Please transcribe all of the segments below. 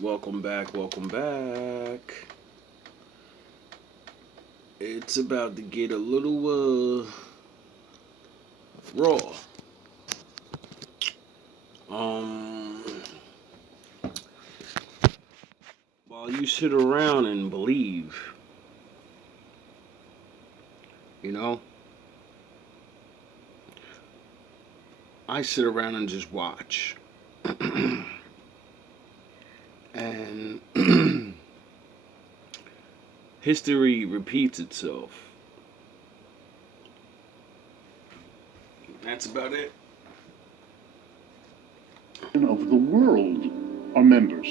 Welcome back, welcome back. It's about to get a little raw. Um while you sit around and believe, you know, I sit around and just watch. And history repeats itself. That's about it. Of the world are members.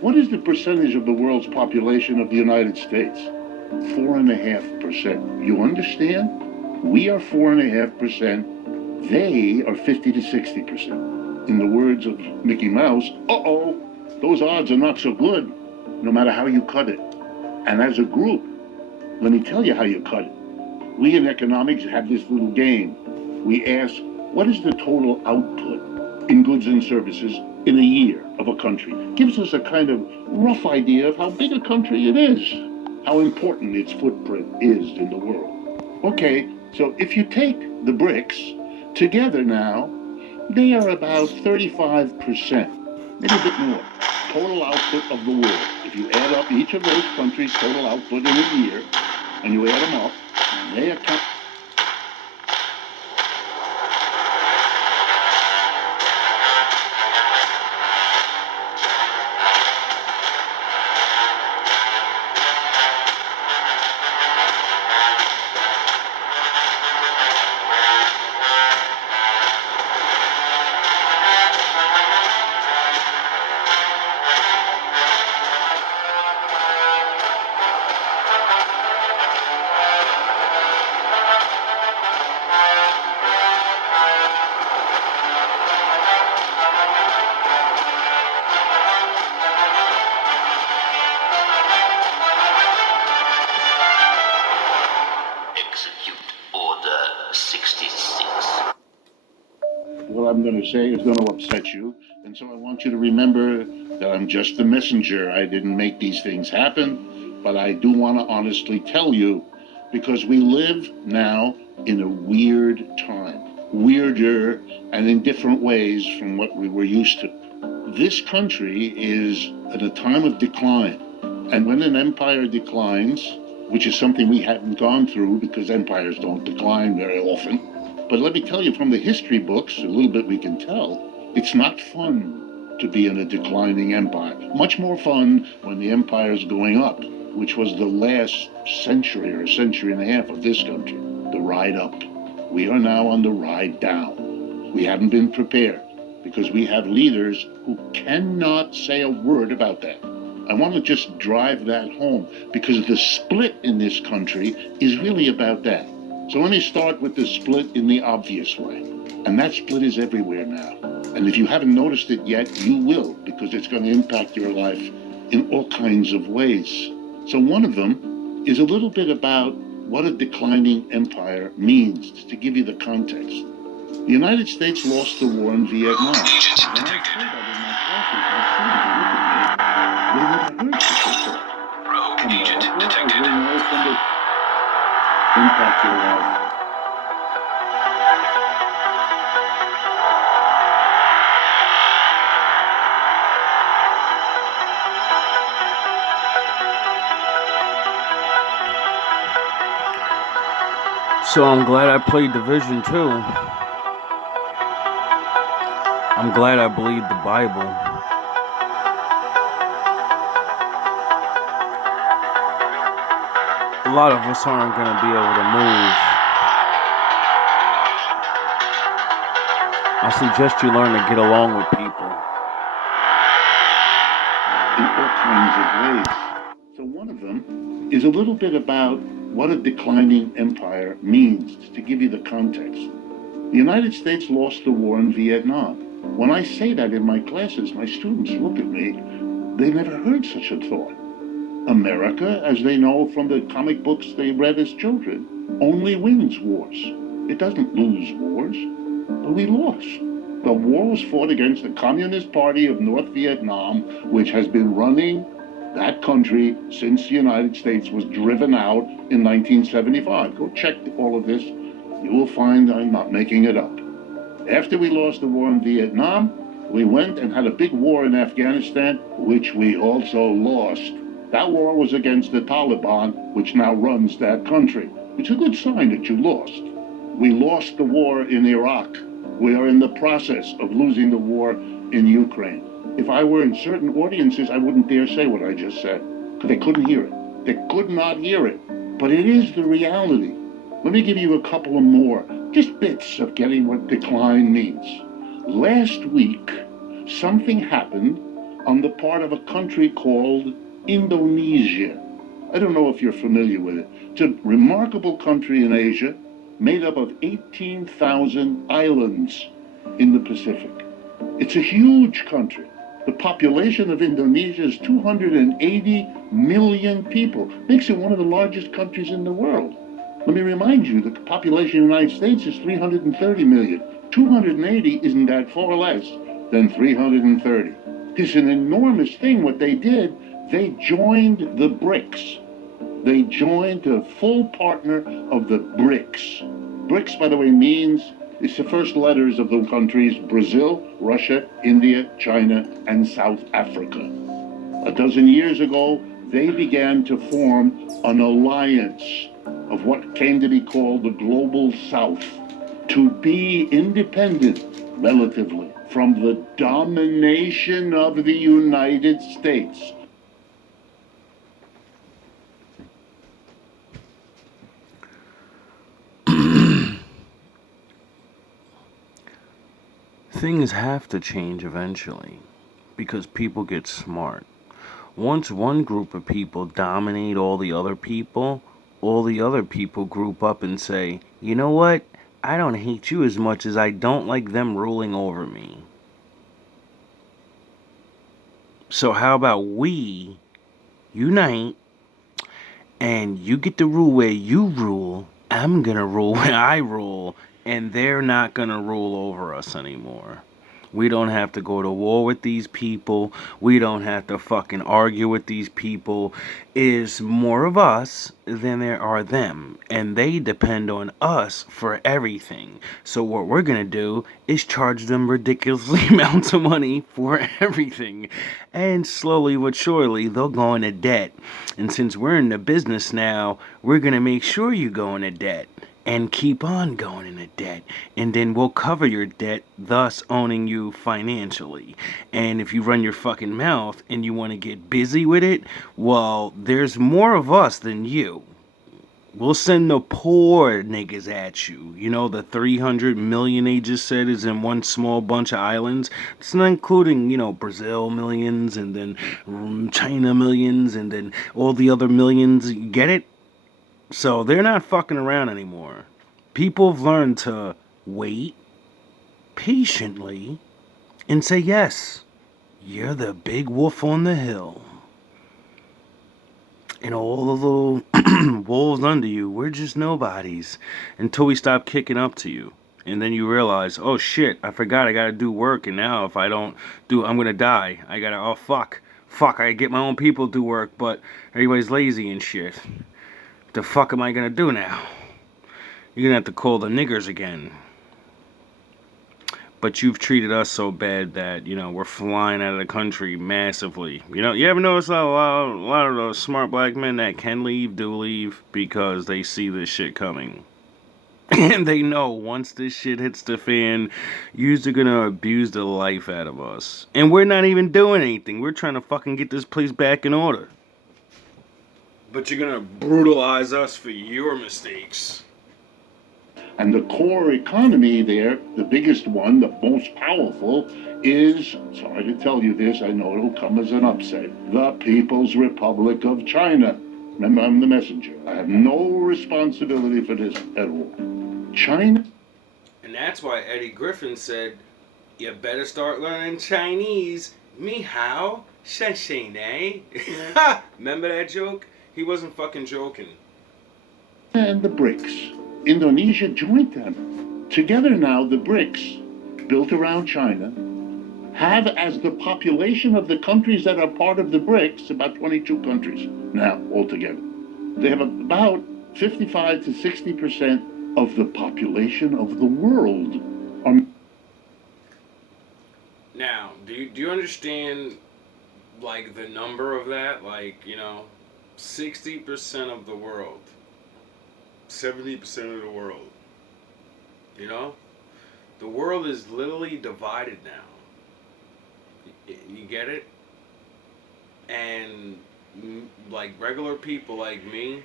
What is the percentage of the world's population of the United States? 4.5%. You understand? We are 4.5%. They are 50 to 60%. In the words of Mickey Mouse, those odds are not so good, no matter how you cut it. And as a group, let me tell you how you cut it. We in economics have this little game. We ask, what is the total output in goods and services in a year of a country? Gives us a kind of rough idea of how big a country it is, how important its footprint is in the world. Okay, so if you take the BRICS together now, they are about 35%, maybe a bit more, total output of the world. If you add up each of those countries' total output in a year, and you add them up, they account. What I'm going to say is going to upset you. And so I want you to remember that I'm just the messenger. I didn't make these things happen, but I do want to honestly tell you because we live now in a weird time, weirder and in different ways from what we were used to. This country is at a time of decline. And when an empire declines, which is something we haven't gone through because empires don't decline very often, but let me tell you from the history books, a little bit we can tell, it's not fun to be in a declining empire. Much more fun when the empire is going up, which was the last century or a century and a half of this country, the ride up. We are now on the ride down. We haven't been prepared because we have leaders who cannot say a word about that. I want to just drive that home because the split in this country is really about that. So let me start with the split in the obvious way. And that split is everywhere now. And if you haven't noticed it yet, you will, because it's going to impact your life in all kinds of ways. So one of them is a little bit about what a declining empire means, to give you the context. The United States lost the war in Vietnam. When I say that in my classes, my students look at me, they never heard such a thought. Rogue agent detected. Impact your life. So I'm glad I played Division 2. I'm glad I believed the Bible. A lot of us aren't going to be able to move. I suggest you learn to get along with people. In all kinds of ways. So one of them is a little bit about what a declining empire means, to give you the context. The United States lost the war in Vietnam. When I say that in my classes, my students look at me, they never heard such a thought. America, as they know from the comic books they read as children, only wins wars. It doesn't lose wars, but we lost. The war was fought against the Communist Party of North Vietnam, which has been running that country since the United States was driven out in 1975. Go check all of this. You will find I'm not making it up. After we lost the war in Vietnam, we went and had a big war in Afghanistan, which we also lost. That war was against the Taliban, which now runs that country. It's a good sign that you lost. We lost the war in Iraq. We are in the process of losing the war in Ukraine. If I were in certain audiences, I wouldn't dare say what I just said, because they couldn't hear it. They could not hear it. But it is the reality. Let me give you a couple of more, just bits of getting what decline means. Last week, something happened on the part of a country called Indonesia. I don't know if you're familiar with it. It's a remarkable country in Asia, made up of 18,000 islands in the Pacific. It's a huge country. The population of Indonesia is 280 million people. Makes it one of the largest countries in the world. Let me remind you, the population of the United States is 330 million. 280 isn't that far less than 330. It's an enormous thing what they did. They joined the BRICS. They joined a full partner of the BRICS. BRICS, by the way, means it's the first letters of the countries Brazil, Russia, India, China, and South Africa. A dozen years ago, they began to form an alliance of what came to be called the Global South, to be independent, relatively, from the domination of the United States. Things have to change eventually because people get smart. Once one group of people dominate all the other people group up and say, you know what? I don't hate you as much as I don't like them ruling over me. So how about we unite and you get to rule where you rule, I'm gonna rule where I rule, and they're not gonna rule over us anymore. We don't have to go to war with these people. We don't have to fucking argue with these people. It's more of us than there are them. And they depend on us for everything. So what we're going to do is charge them ridiculously amounts of money for everything. And slowly but surely, they'll go into debt. And since we're in the business now, we're going to make sure you go into debt. And keep on going into debt. And then we'll cover your debt, thus owning you financially. And if you run your fucking mouth and you want to get busy with it, well, there's more of us than you. We'll send the poor niggas at you. You know, the 300 million they just said is in one small bunch of islands. It's not including, Brazil millions and then China millions and then all the other millions. You get it? So they're not fucking around anymore. People have learned to wait patiently and say, yes, you're the big wolf on the hill. And all the little wolves under you, we're just nobodies until we stop kicking up to you. And then you realize, oh shit, I forgot I gotta do work. And now if I don't do, I'm gonna die. Oh fuck, I gotta get my own people to do work, but everybody's lazy and shit. The fuck am I gonna do now? You're gonna have to call the niggers again. But you've treated us so bad that, we're flying out of the country massively. You ever notice a lot of those smart black men that can leave, do leave, because they see this shit coming. And they know once this shit hits the fan, you're gonna abuse the life out of us. And we're not even doing anything. We're trying to fucking get this place back in order. But you're gonna brutalize us for your mistakes. And the core economy there, the biggest one, the most powerful, is, sorry to tell you this, I know it'll come as an upset, the People's Republic of China. Remember, I'm the messenger. I have no responsibility for this at all. China. And that's why Eddie Griffin said, you better start learning Chinese. Ni hao, shen shen ne. Remember that joke? He wasn't fucking joking. And the BRICS. Indonesia joined them. Together now, the BRICS built around China, have as the population of the countries that are part of the BRICS, about 22 countries now altogether. They have about 55 to 60% of the population of the world. Now, do you understand like the number of that? Like, 60% of the world, 70% of the world. You know, the world is literally divided now. You get it? And like regular people like me,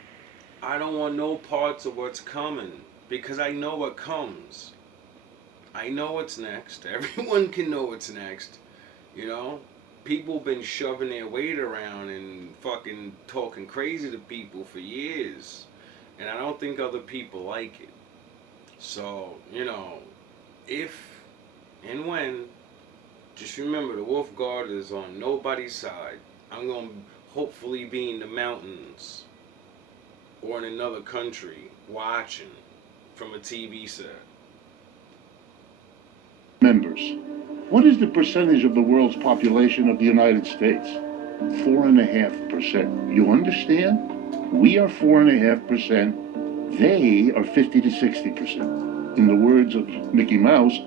I don't want no parts of what's coming because I know what comes. I know what's next. Everyone can know what's next. You know? People been shoving their weight around and fucking talking crazy to people for years. And I don't think other people like it. So, if and when, just remember the Wolf Guard is on nobody's side. I'm going to hopefully be in the mountains or in another country watching from a TV set. Members. What is the percentage of the world's population of the United States? 4.5%. You understand? We are 4.5%. They are 50 to 60%. In the words of Mickey Mouse,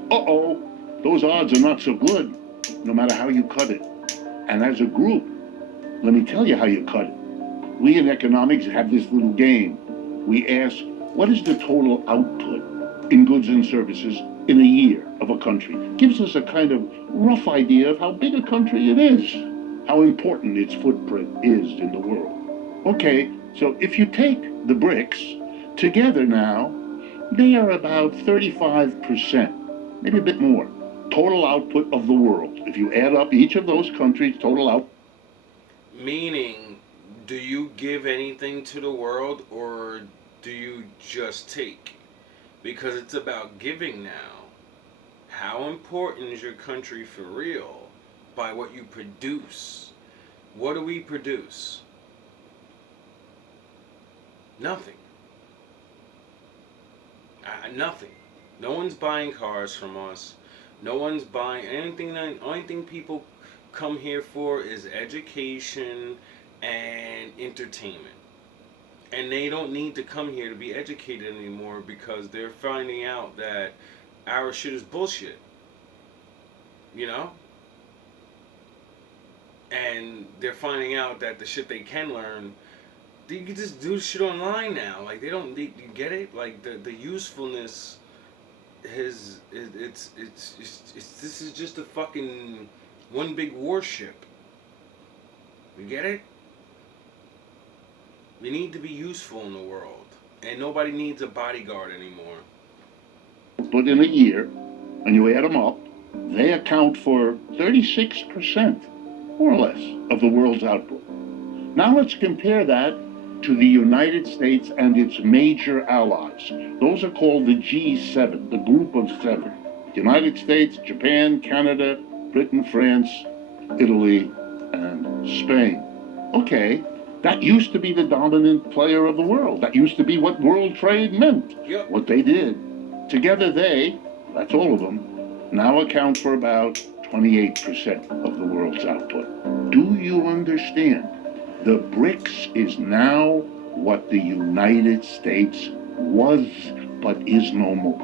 those odds are not so good, no matter how you cut it. And as a group, let me tell you how you cut it. We in economics have this little game. We ask, what is the total output in goods and services in a year of a country? Gives us a kind of rough idea of how big a country it is, how important its footprint is in the world. Okay, so if you take the BRICS together now, they are about 35%, maybe a bit more, total output of the world. If you add up each of those countries' total output. Meaning, do you give anything to the world or do you just take? Because it's about giving now. How important is your country for real? By what you produce. What do we produce? Nothing. Nothing. No one's buying cars from us. No one's buying anything. The only thing people come here for is education and entertainment. And they don't need to come here to be educated anymore because they're finding out that our shit is bullshit. You know? And they're finding out that the shit they can learn, you can just do shit online now. Like, you get it? Like, the usefulness this is just a fucking one big warship. You get it? We need to be useful in the world. And nobody needs a bodyguard anymore. But in a year, and you add them up, they account for 36%, more or less, of the world's output. Now let's compare that to the United States and its major allies. Those are called the G7, the group of seven. United States, Japan, Canada, Britain, France, Italy, and Spain. Okay, that used to be the dominant player of the world. That used to be what world trade meant. Yep. What they did. Together they, that's all of them, now account for about 28% of the world's output. Do you understand? The BRICS is now what the United States was, but is no more.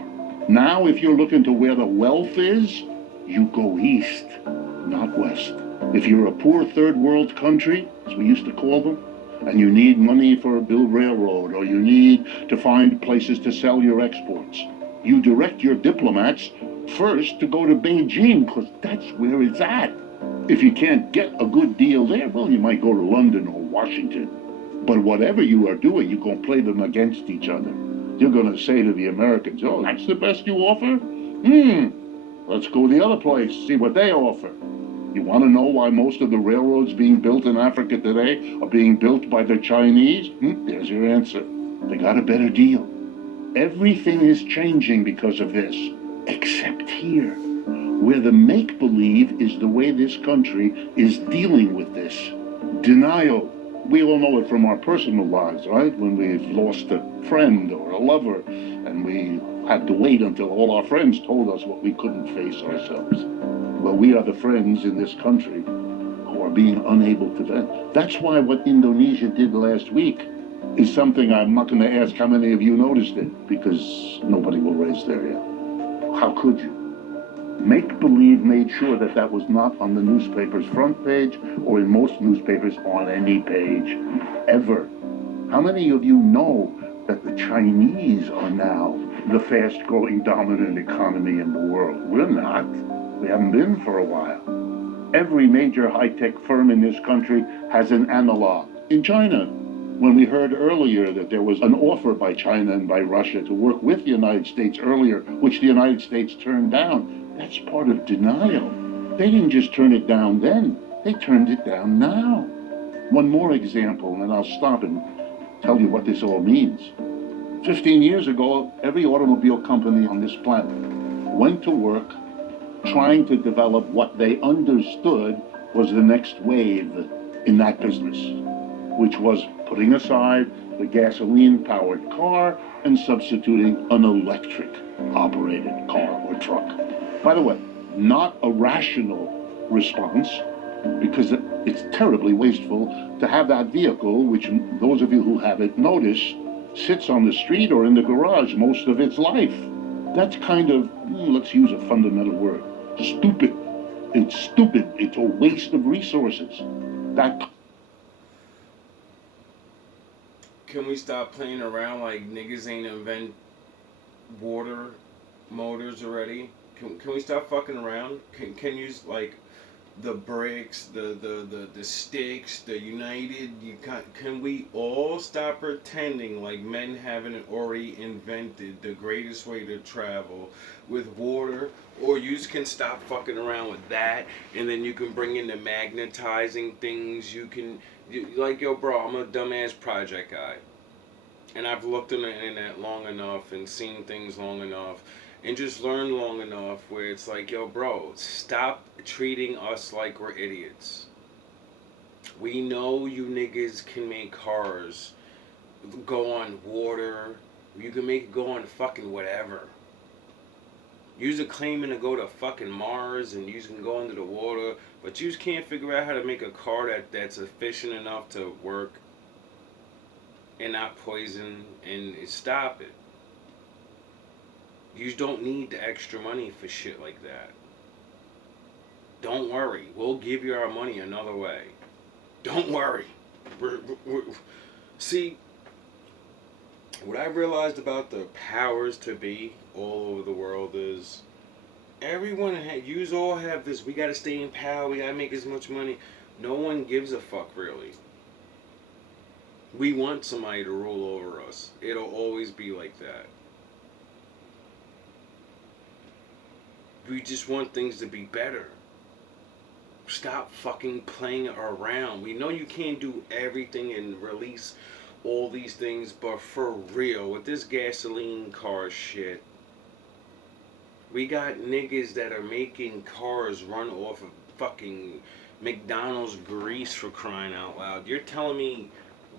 Now, if you're looking to where the wealth is, you go east, not west. If you're a poor third world country, as we used to call them, and you need money for a build railroad, or you need to find places to sell your exports, you direct your diplomats first to go to Beijing, because that's where it's at. If you can't get a good deal there, well, you might go to London or Washington. But whatever you are doing, you're going to play them against each other. You're going to say to the Americans, oh, that's the best you offer? Let's go the other place, see what they offer. You want to know why most of the railroads being built in Africa today are being built by the Chinese? There's your answer. They got a better deal. Everything is changing because of this, except here, where the make-believe is the way this country is dealing with this. Denial. We all know it from our personal lives, right? When we've lost a friend or a lover, and we had to wait until all our friends told us what we couldn't face ourselves. Well, we are the friends in this country who are being unable to vent. That's why what Indonesia did last week is something I'm not going to ask how many of you noticed it, because nobody will raise their hand. How could you? Make Believe made sure that that was not on the newspaper's front page or in most newspapers on any page ever. How many of you know that the Chinese are now the fast growing dominant economy in the world? We're not. We haven't been for a while. Every major high-tech firm in this country has an analog in China. When we heard earlier that there was an offer by China and by Russia to work with the United States earlier, which the United States turned down, that's part of denial. They didn't just turn it down then, they turned it down now. One more example, and I'll stop and tell you what this all means. 15 years ago, every automobile company on this planet went to work trying to develop what they understood was the next wave in that business, which was putting aside the gasoline-powered car and substituting an electric-operated car or truck. By the way, not a rational response, because it's terribly wasteful to have that vehicle, which those of you who have it notice, sits on the street or in the garage most of its life. That's kind of, let's use a fundamental word, stupid. It's stupid. It's a waste of resources. That. Can we stop playing around like niggas ain't invent water motors already? Can we stop fucking around? Can you like the bricks, the sticks, the United? Can we all stop pretending like men haven't already invented the greatest way to travel with water? Or you can stop fucking around with that, and then you can bring in the magnetizing things. Like, yo, bro, I'm a dumbass project guy. And I've looked on the internet long enough and seen things long enough and just learned long enough where it's like, yo, bro, stop treating us like we're idiots. We know you niggas can make cars go on water. You can make it go on fucking whatever. You're claiming to go to fucking Mars and you can go under the water, but you just can't figure out how to make a car that's efficient enough to work and not poison and stop it. You don't need the extra money for shit like that. Don't worry, we'll give you our money another way. Don't worry. See, what I realized about the powers to be all over the world is you all have this, we gotta stay in power, we gotta make as much money. No one gives a fuck, really. We want somebody to rule over us. It'll always be like that. We just want things to be better. Stop fucking playing around. We know you can't do everything and release all these things, but for real, with this gasoline car shit, we got niggas that are making cars run off of fucking McDonald's grease, for crying out loud. You're telling me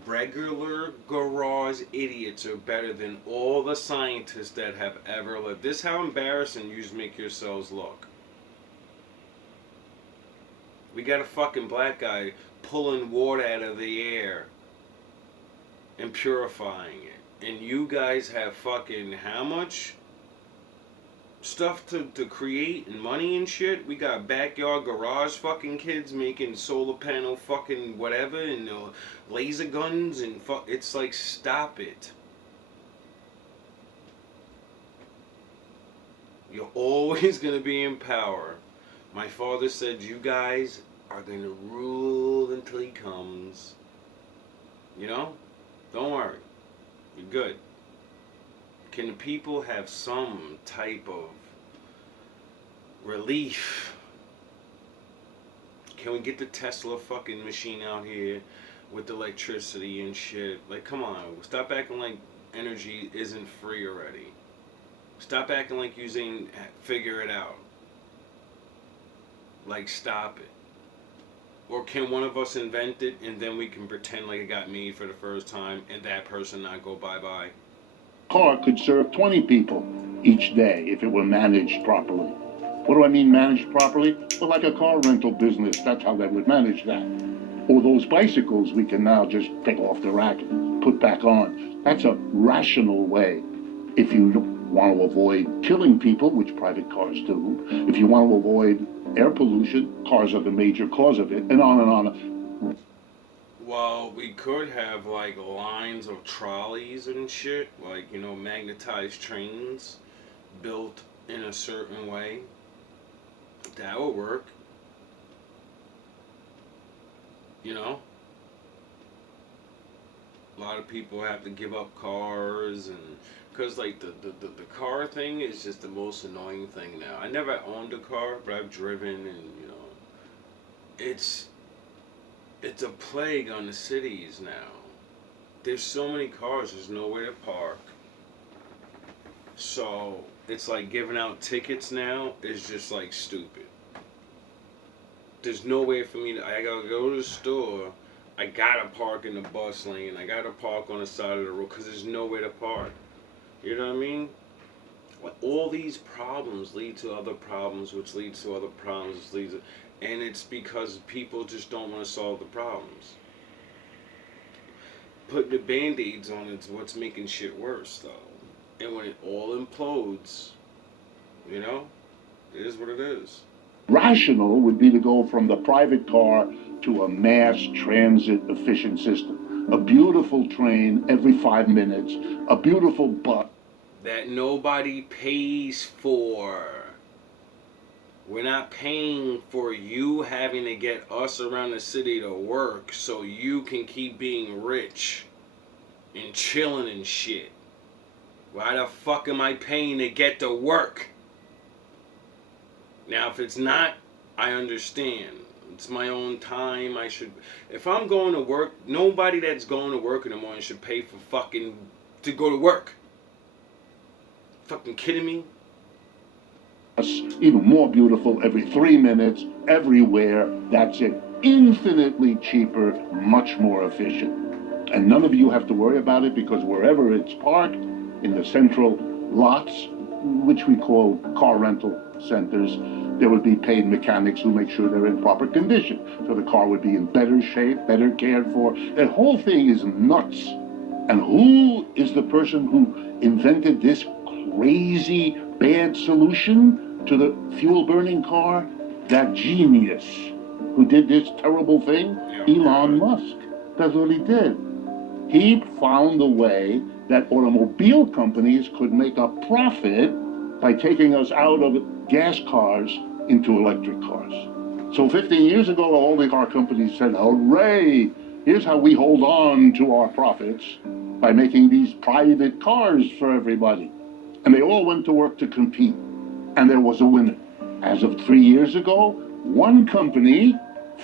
regular garage idiots are better than all the scientists that have ever lived? This is how embarrassing you make yourselves look. We got a fucking black guy pulling water out of the air and purifying it. And you guys have fucking how much stuff to create and money and shit? We got backyard garage fucking kids making solar panel fucking whatever and laser guns and it's like, stop it. You're always gonna be in power. My father said you guys are gonna rule until he comes. You know? Don't worry. You're good. Can the people have some type of relief? Can we get the Tesla fucking machine out here with electricity and shit? Like, come on. Stop acting like energy isn't free already. Stop acting like you ain't figure it out. Like, stop it. Or can one of us invent it and then we can pretend like it got made for the first time and that person not go bye-bye? car could serve 20 people each day if it were managed properly. What do I mean managed properly? Well, like a car rental business, that's how they would manage that. Or those bicycles we can now just take off the rack and put back on. That's a rational way. If you want to avoid killing people, which private cars do, if you want to avoid air pollution, cars are the major cause of it, and on and on. Well, we could have like lines of trolleys and shit, like, magnetized trains built in a certain way. That would work. You know? A lot of people have to give up cars, and because like the car thing is just the most annoying thing now. I never owned a car, but I've driven, and it's it's a plague on the cities now. There's so many cars, there's nowhere to park. So it's like giving out tickets now is just like stupid. There's no way for me to. I gotta go to the store. I gotta park in the bus lane. I gotta park on the side of the road because there's nowhere to park. You know what I mean? Like, all these problems lead to other problems, which leads to other problems, which leads to, and it's because people just don't want to solve the problems. Putting the band-aids on it's what's making shit worse, though. And when it all implodes, it is what it is. Rational would be to go from the private car to a mass transit efficient system. A beautiful train every 5 minutes, a beautiful bus. That nobody pays for. We're not paying for you having to get us around the city to work so you can keep being rich and chilling and shit. Why the fuck am I paying to get to work? Now, if it's not, I understand. It's my own time. If I'm going to work, nobody that's going to work in the morning should pay for fucking to go to work. Fucking kidding me? Even more beautiful every 3 minutes, everywhere. That's it. Infinitely cheaper, much more efficient. And none of you have to worry about it because wherever it's parked, in the central lots, which we call car rental centers, there would be paid mechanics who make sure they're in proper condition. So the car would be in better shape, better cared for. The whole thing is nuts. And who is the person who invented this crazy bad solution to the fuel-burning car? That genius who did this terrible thing? Elon Musk. That's what he did. He found a way that automobile companies could make a profit by taking us out of gas cars into electric cars. So 15 years ago, all the car companies said, hooray, here's how we hold on to our profits by making these private cars for everybody. And they all went to work to compete. And there was a winner. As of 3 years ago, one company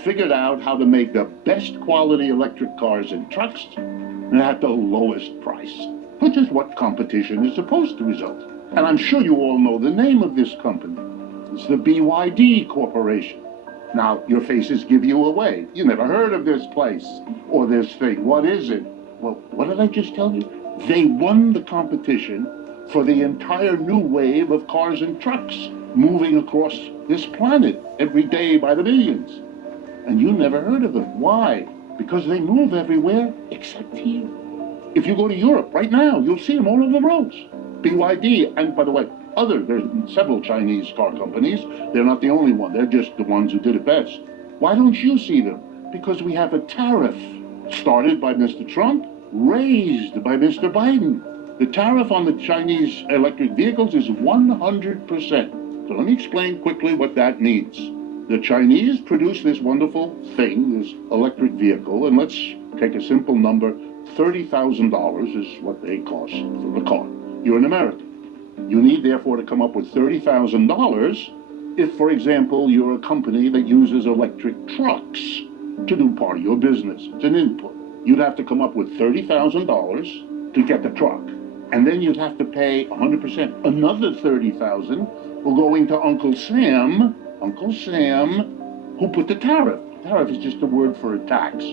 figured out how to make the best quality electric cars and trucks at the lowest price, which is what competition is supposed to result. And I'm sure you all know the name of this company. It's the BYD Corporation. Now, your faces give you away. You never heard of this place or this thing. What is it? Well, what did I just tell you? They won the competition for the entire new wave of cars and trucks moving across this planet every day by the millions. And you never heard of them. Why? Because they move everywhere except here. If you go to Europe right now, you'll see them all over the roads. BYD, and by the way, there's several Chinese car companies. They're not the only one. They're just the ones who did it best. Why don't you see them? Because we have a tariff started by Mr. Trump, raised by Mr. Biden. The tariff on the Chinese electric vehicles is 100%. So let me explain quickly what that means. The Chinese produce this wonderful thing, this electric vehicle, and let's take a simple number. $30,000 is what they cost for the car. You're an American. You need, therefore, to come up with $30,000 if, for example, you're a company that uses electric trucks to do part of your business. It's an input. You'd have to come up with $30,000 to get the truck. And then you'd have to pay 100%. Another $30,000 will go into Uncle Sam, who put the tariff. Tariff is just a word for a tax.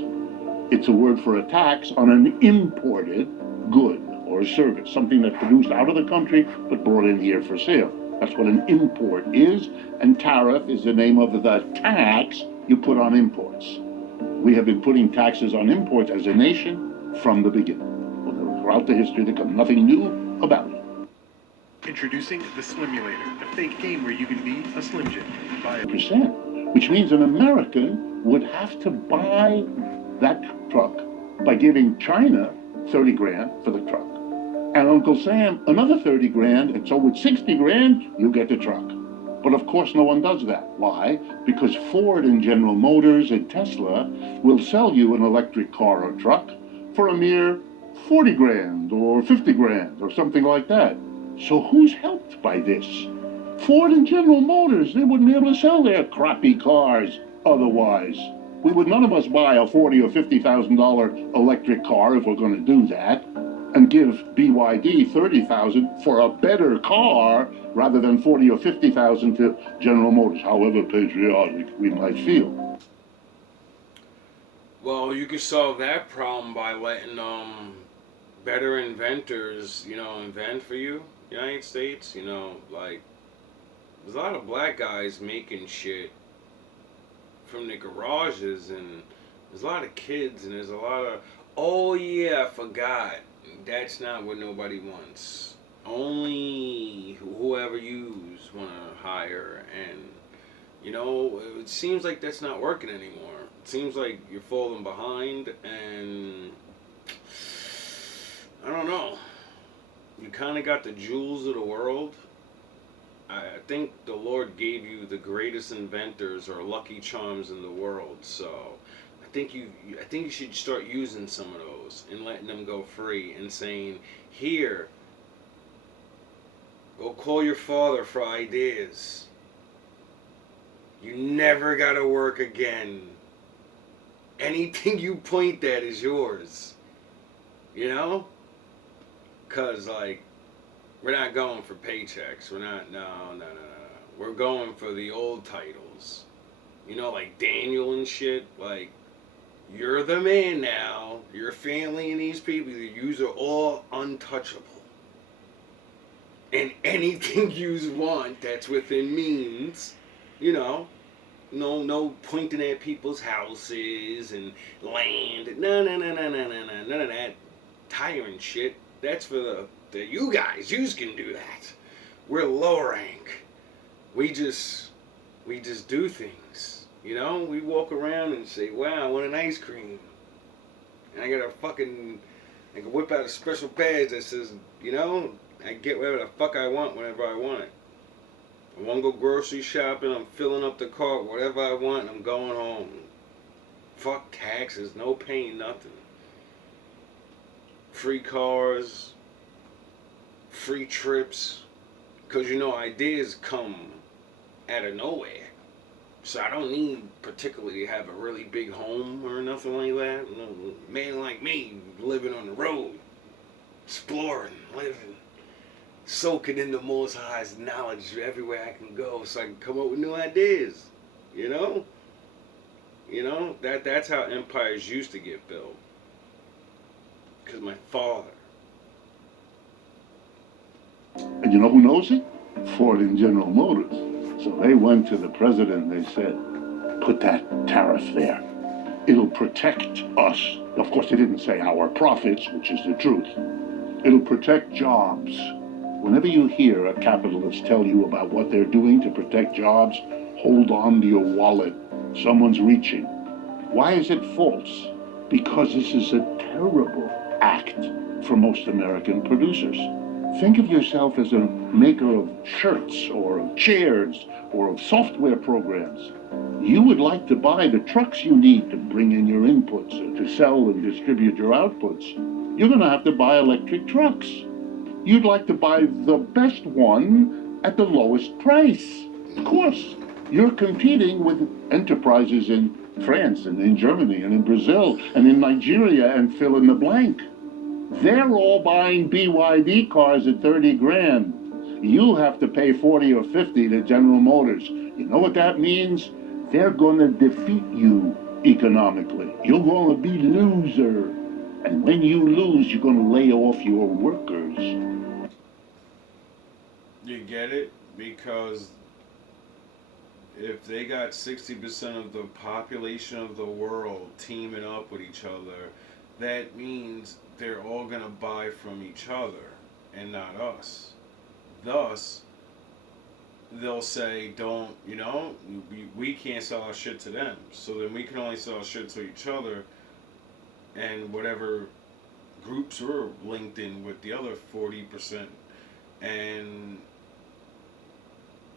It's a word for a tax on an imported good or a service, something that's produced out of the country but brought in here for sale. That's what an import is, and tariff is the name of the tax you put on imports. We have been putting taxes on imports as a nation from the beginning. Well, throughout the history, there's nothing new about it. Introducing the Slimulator, a fake game where you can be a Slim Jim. Percent, which means an American would have to buy that truck by giving China 30 grand for the truck, and Uncle Sam another 30 grand, and so with 60 grand, you get the truck. But of course, no one does that. Why? Because Ford and General Motors and Tesla will sell you an electric car or truck for a mere 40 grand or 50 grand or something like that. So who's helped by this? Ford and General Motors, they wouldn't be able to sell their crappy cars otherwise. None of us buy a $40,000 or $50,000 electric car if we're going to do that, and give BYD $30,000 for a better car rather than $40,000 or $50,000 to General Motors, however patriotic we might feel. Well, you could solve that problem by letting better inventors, invent for you. United States, like there's a lot of black guys making shit from the garages, and there's a lot of kids, and there's a lot of, oh yeah, I forgot. That's not what nobody wants. Only whoever you want to hire, and it seems like that's not working anymore. It seems like you're falling behind, and I don't know. You kind of got the jewels of the world. I think the Lord gave you the greatest inventors or lucky charms in the world. So I think you should start using some of those and letting them go free and saying, here, go call your father for ideas. You never gotta work again. Anything you point at is yours. Cause we're not going for paychecks. We're not, no. We're going for the old titles. Like Daniel and shit. Like, you're the man now. Your family and these people, yous are all untouchable. And anything yous want that's within means, no pointing at people's houses and land. No, none of that tyrant shit. That's for the you guys. Yous can do that. We're low rank. We just do things. We walk around and say, wow, I want an ice cream. And I can whip out a special badge that says, I get whatever the fuck I want whenever I want it. I want to go grocery shopping, I'm filling up the cart, whatever I want, I'm going home. Fuck taxes, no paying nothing. Free cars, free trips, because ideas come out of nowhere. So I don't need particularly to have a really big home or nothing like that. Man like me, living on the road, exploring, living, soaking in the Most High's knowledge everywhere I can go, so I can come up with new ideas. That's how empires used to get built. Because my father. And you know who knows it? Ford and General Motors. So they went to the president and they said, put that tariff there. It'll protect us. Of course, they didn't say our profits, which is the truth. It'll protect jobs. Whenever you hear a capitalist tell you about what they're doing to protect jobs, hold on to your wallet. Someone's reaching. Why is it false? Because this is a terrible act for most American producers. Think of yourself as a maker of shirts or of chairs or of software programs. You would like to buy the trucks you need to bring in your inputs or to sell and distribute your outputs. You're going to have to buy electric trucks. You'd like to buy the best one at the lowest price. Of course, you're competing with enterprises in France and in Germany and in Brazil and in Nigeria and fill in the blank. They're all buying BYD cars at 30 grand. You have to pay 40 or 50 to General Motors. You know what that means? They're going to defeat you economically. You're going to be loser. And when you lose, you're going to lay off your workers. You get it? Because if they got 60% of the population of the world teaming up with each other, that means they're all going to buy from each other and not us. Thus, they'll say, don't, we can't sell our shit to them. So then we can only sell our shit to each other and whatever groups we're linked in with the other 40%. And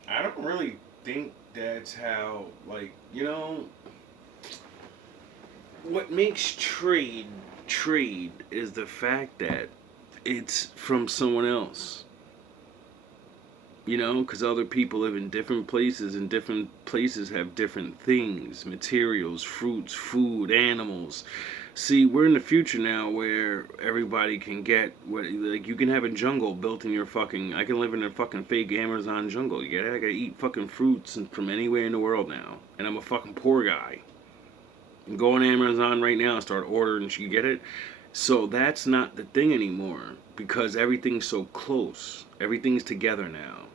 I don't really think that's how, what makes trade is the fact that it's from someone else. Because other people live in different places, and different places have different things, materials, fruits, food, animals. See, we're in the future now where everybody can get what, like, you can have a jungle built in your fucking. I can live in a fucking fake Amazon jungle. You get it? I gotta eat fucking fruits from anywhere in the world now, and I'm a fucking poor guy. And go on Amazon right now and start ordering. You get it? So that's not the thing anymore because everything's so close. Everything's together now.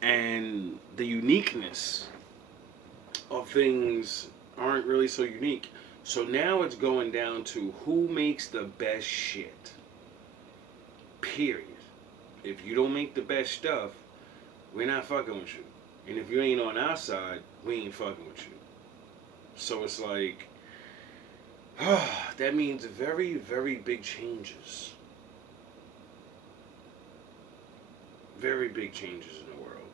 And the uniqueness of things aren't really so unique. So now it's going down to who makes the best shit. Period. If you don't make the best stuff, we're not fucking with you. And if you ain't on our side, we ain't fucking with you. So it's like, that means very, very big changes. Very big changes in the world.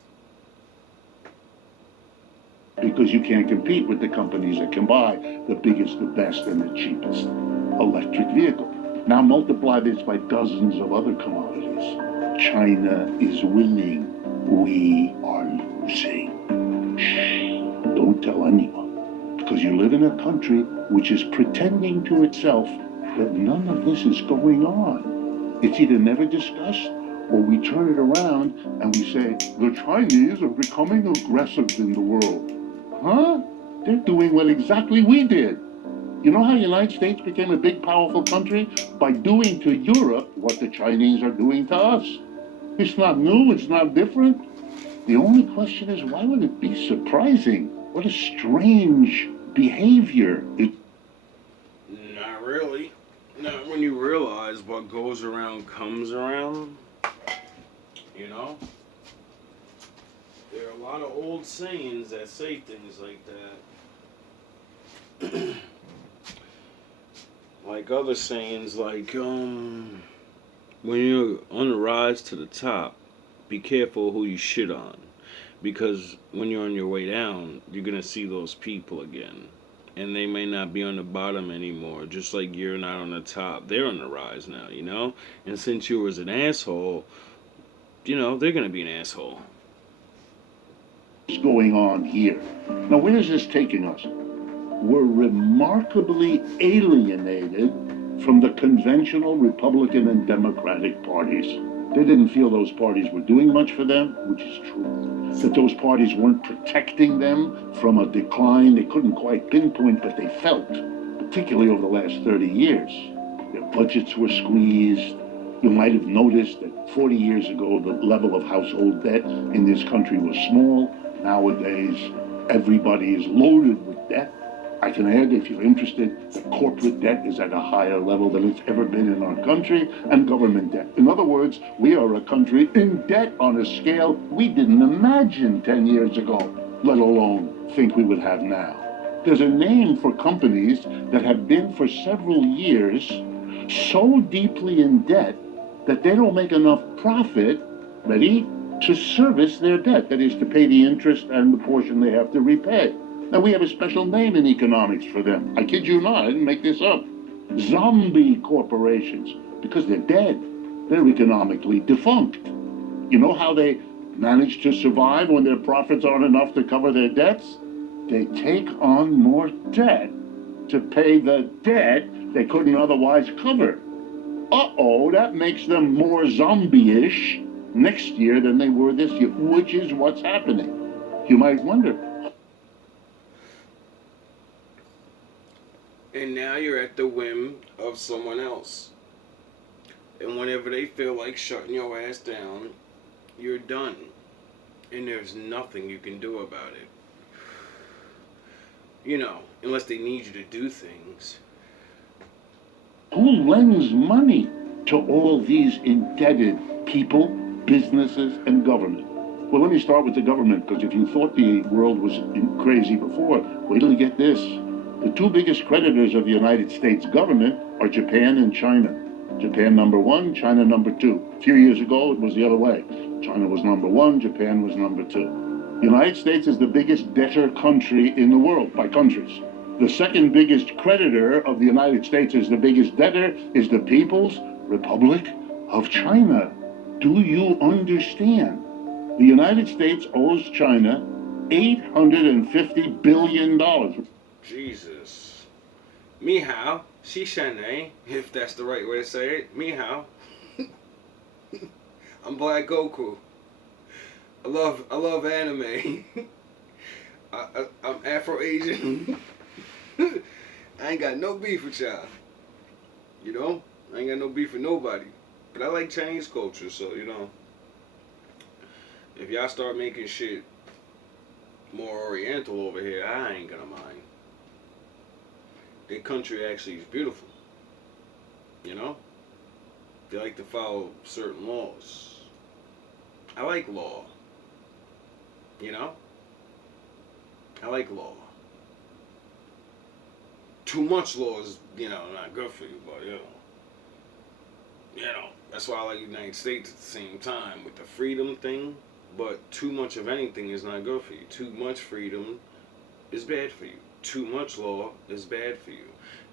Because you can't compete with the companies that can buy the biggest, the best, and the cheapest electric vehicle. Now multiply this by dozens of other commodities. China is winning. We are losing. Shh, don't tell anyone. Because you live in a country which is pretending to itself that none of this is going on. It's either never discussed, or we turn it around and we say, the Chinese are becoming aggressive in the world. Huh? They're doing what exactly we did. You know how the United States became a big, powerful country? By doing to Europe what the Chinese are doing to us. It's not new, it's not different. The only question is, why would it be surprising? What a strange behavior. Not really. Not when you realize what goes around comes around. There are a lot of old sayings that say things like that. Like other sayings, like, when you're on the rise to the top, be careful who you shit on. Because when you're on your way down, you're going to see those people again. And they may not be on the bottom anymore. Just like you're not on the top. They're on the rise now, And since you was an asshole, they're going to be an asshole. What's going on here? Now, where is this taking us? We're remarkably alienated from the conventional Republican and Democratic parties. They didn't feel those parties were doing much for them, which is true. That those parties weren't protecting them from a decline they couldn't quite pinpoint, but they felt, particularly over the last 30 years. Their budgets were squeezed. You might have noticed that 40 years ago, the level of household debt in this country was small. Nowadays, everybody is loaded with debt. I can add, if you're interested, that corporate debt is at a higher level than it's ever been in our country, and government debt. In other words, we are a country in debt on a scale we didn't imagine 10 years ago, let alone think we would have now. There's a name for companies that have been for several years so deeply in debt that they don't make enough profit, ready, to service their debt, that is, to pay the interest and the portion they have to repay. Now, we have a special name in economics for them. I kid you not, I didn't make this up. Zombie corporations, because they're dead. They're economically defunct. You know how they manage to survive when their profits aren't enough to cover their debts? They take on more debt to pay the debt they couldn't otherwise cover. Uh-oh, that makes them more zombie-ish next year than they were this year, which is what's happening. You might wonder, And now you're at the whim of someone else. And whenever they feel like shutting your ass down, you're done. And there's nothing you can do about it. You know, unless they need you to do things. Who lends money to all these indebted people, businesses, and government? Well, let me start with the government, because if you thought the world was crazy before, wait till you get this. The two biggest creditors of the United States government are Japan and China. Japan number one, China number two. A few years ago, it was the other way. China was number one, Japan was number two. The United States is the biggest debtor country in the world by countries. The second biggest creditor of the United States as the biggest debtor is the People's Republic of China. Do you understand? The United States owes China $850 billion. Jesus. Mihao, Shishane, if that's the right way to say it. Mihao. I'm Black Goku. I love anime. I'm Afro-Asian. I ain't got no beef with y'all. You know? I ain't got no beef with nobody. But I like Chinese culture, so, you know. If y'all start making shit more oriental over here, I ain't gonna mind. Their country actually is beautiful. You know? They like to follow certain laws. I like law. You know? I like law. Too much law is, you know, not good for you, but you know, that's why I like the United States at the same time with the freedom thing. But too much of anything is not good for you. Too much freedom is bad for you. Too much law is bad for you.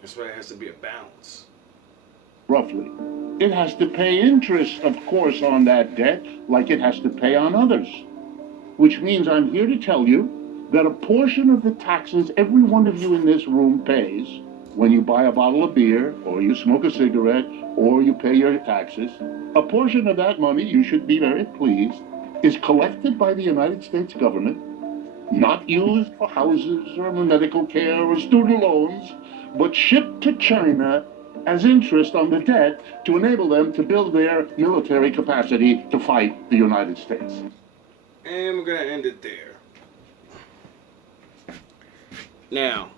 That's why it has to be a balance. Roughly. It has to pay interest, of course, on that debt, like it has to pay on others. Which means I'm here to tell you that a portion of the taxes every one of you in this room pays when you buy a bottle of beer, or you smoke a cigarette, or you pay your taxes, a portion of that money, you should be very pleased, is collected by the United States government, not used for houses or medical care or student loans, but shipped to China as interest on the debt to enable them to build their military capacity to fight the United States. And we're going to end it there. Now,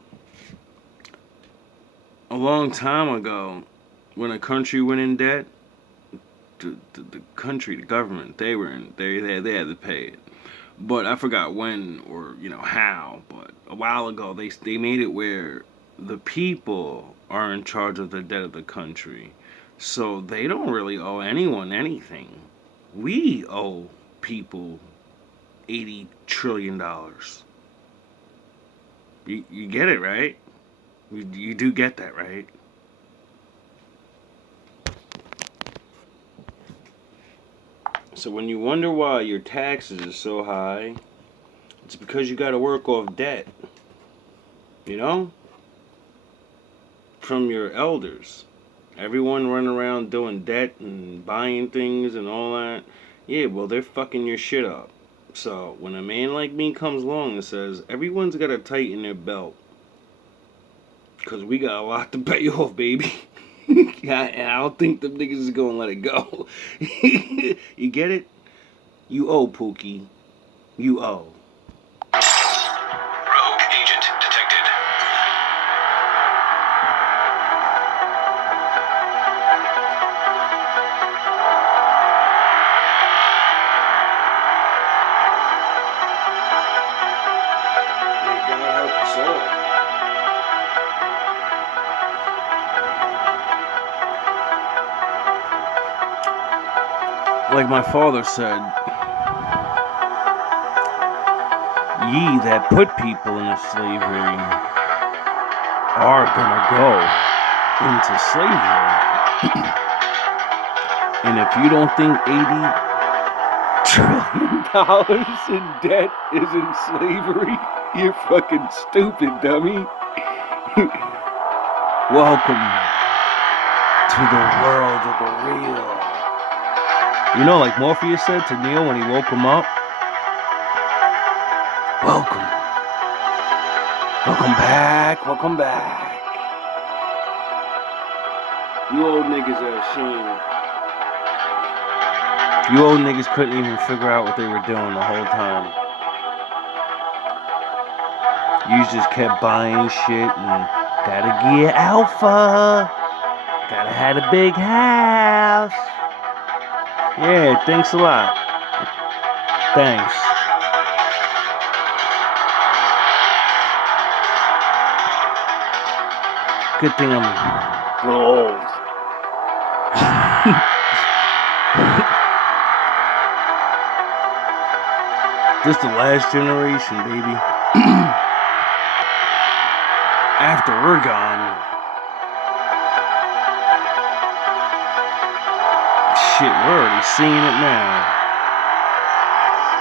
a long time ago, when a country went in debt, the country, the government, they had to pay it. But I forgot when or, you know, how. But a while ago, they made it where the people are in charge of the debt of the country. So they don't really owe anyone anything. We owe people $80 trillion. You get it, right? You do get that, right? So when you wonder why your taxes are so high, it's because you got to work off debt. You know? From your elders. Everyone running around doing debt and buying things and all that. Yeah, well, they're fucking your shit up. So when a man like me comes along and says, everyone's got to tighten their belt, because we got a lot to pay off, baby. I don't think them niggas is going to let it go. You get it? You owe, Pookie. You owe. Rogue agent detected. May God help us all. Like my father said, ye that put people into slavery are gonna go into slavery. And if you don't think $80 trillion in debt is in slavery, you're fucking stupid, dummy. Welcome to the world of the real. You know, like Morpheus said to Neo when he woke him up, welcome. Welcome back. Welcome back. You old niggas are ashamed. You old niggas couldn't even figure out what they were doing the whole time. You just kept buying shit and gotta get alpha. Gotta have a big house. Yeah, thanks a lot. Thanks. Good thing I'm old. This the last generation, baby. After we're gone, shit, we're already seeing it now.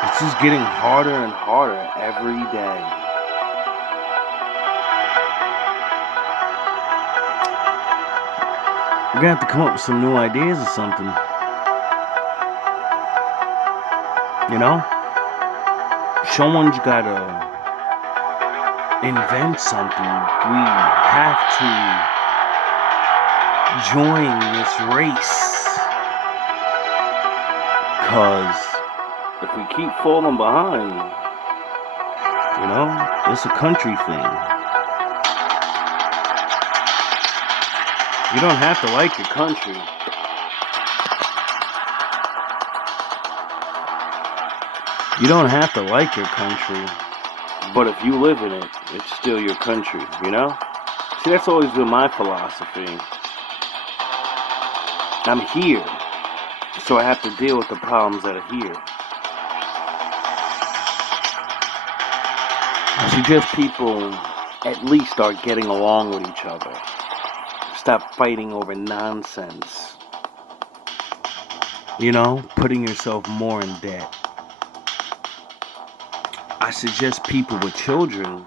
It's just getting harder and harder every day. We're gonna have to come up with some new ideas or something. You know? Someone's gotta invent something. We have to join this race. Cause if we keep falling behind, you know, it's a country thing. You don't have to like your country. You don't have to like your country. But if you live in it, it's still your country, you know? See, that's always been my philosophy. I'm here, so I have to deal with the problems that are here. I suggest people at least start getting along with each other. Stop fighting over nonsense. You know, putting yourself more in debt. I suggest people with children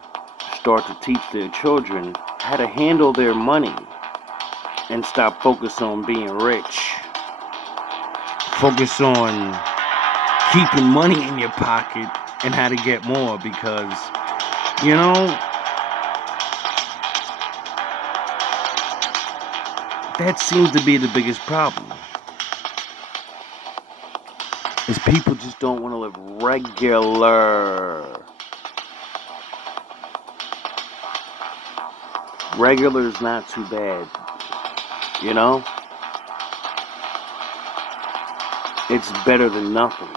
start to teach their children how to handle their money and stop focusing on being rich. Focus on keeping money in your pocket and how to get more, because, you know, that seems to be the biggest problem. Is people just don't want to live regular. Regular is not too bad, you know? It's better than nothing.